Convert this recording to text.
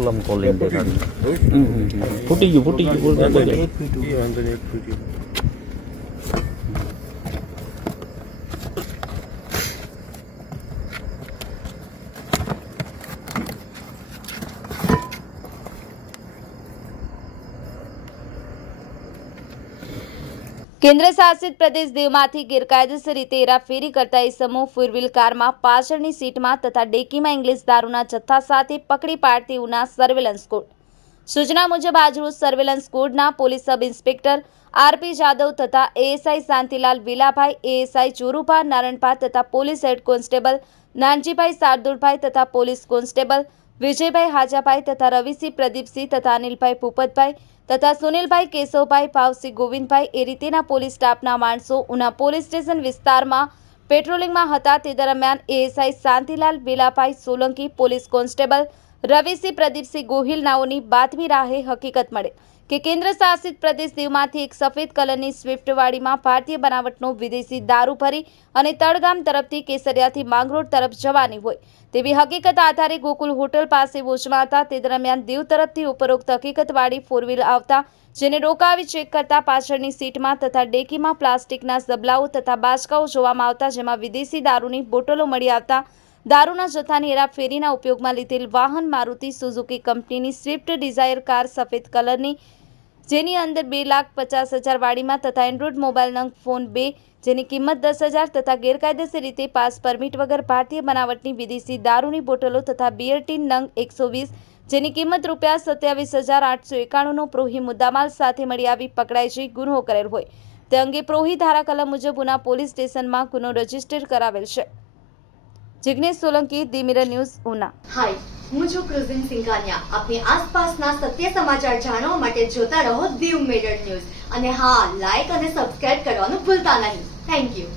Column ખોલીને દેખાડ્યું. ફૂટી ગયું. કેન્દ્ર શાસિત પ્રદેશ દીવમાંથી ગેરકાયદેસર રીતે હેરાફેરી કરતા ઇસમો ફોર વ્હીલ કારમાં પાછળની સીટમાં તથા ડેકીમાં ઇંગ્લિશ દારૂના જથ્થા સાથે પકડી પાડતી ઉના સર્વેલન્સ કોડ. સૂચના મુજબ આજરોજ સર્વેલન્સ કોડના police sub inspector RP Jadav તથા એએસઆઈ શાંતિલાલ વિલાભાઈ, એએસઆઈ ચોરુભા નારણભા તથા police head constable Nanjibhai Shardulbhai તથા પોલીસ કોન્સ્ટેબલ વિજયભાઈ હાજાભાઈ તથા રવિસિંહ પ્રદીપસિંહ તથા અનિલભાઈ ભૂપતભાઈ તથા સુનિલભાઈ કેશવભાઈ ભાવસિંહ ગોવિંદભાઈ એ રીતેના પોલીસ સ્ટાફના માણસો ઉના પોલીસ સ્ટેશન વિસ્તારમાં પેટ્રોલિંગમાં હતા. તે દરમિયાન ASI Shantilal Velabhai Solanki, police constable Ravisinh Pradipsinh Gohil નાઓની બાતમી રાહે હકીકત મળે કે કેન્દ્ર શાસિત પ્રદેશ દીવમાંથી એક સફેદ કલરની સ્વિફ્ટ વાડીમાં ભારતીય બનાવટનો વિદેશી દારૂ ભરી અને તળગામ તરફથી કેસરિયાથી માંગરોળ તરફ જવાની હોય તેવી હકીકત આધારે ગોકુલ હોટલ પાસે વોચમાં હતા. તે દરમિયાન દીવ તરફથી ઉપરોક્ત હકીકતવાળી ફોર વ્હીલ આવતા જેને રોકાવી ચેક કરતા પાછળની સીટમાં તથા ડેકીમાં પ્લાસ્ટિકના ઝબલાઓ તથા બાચકાઓ જોવામાં આવતા, જેમાં વિદેશી દારૂની બોટલો મળી આવતા દારૂના જથ્થાની હેરાફેરીના ઉપયોગમાં લીધેલ વાહન મારુતિ સુઝુકી કંપનીની સ્વિફ્ટ ડિઝાયર કાર સફેદ કલરની, જેની અંદર 2,50,000 વાડીમાં તથા એન્ડ્રોઇડ મોબાઈલ નંગ ફોન 2 જેની કિંમત 10,000 તથા ગેરકાયદેસર રીતે પાસ પરમિટ વગર ભારતીય બનાવટની વિદેશી દારૂની બોટલો તથા બિયર ટીન નંગ 120 જેની કિંમત ₹27,891નો પ્રોહી મુદ્દામાલ સાથે મળી આવી પકડાઈ જઈ ગુનો કરેલ હોય તે અંગે પ્રોહી ધારા કલમ મુજબ ઉના પોલીસ સ્ટેશનમાં ગુનો રજીસ્ટર કરાવેલ છે. जिग्नेश सोलंकी, दी मिरर न्यूज, उना. हाय, હું છું ક્રુઝિન સિંઘાનિયા. આપની આસપાસના સત્ય સમાચાર જાણવા માટે જોતા રહો દીવ મિરર ન્યૂઝ અને હા, લાઈક અને સબસ્ક્રાઇબ કરવાનું ભૂલતા નહીં. Thank you.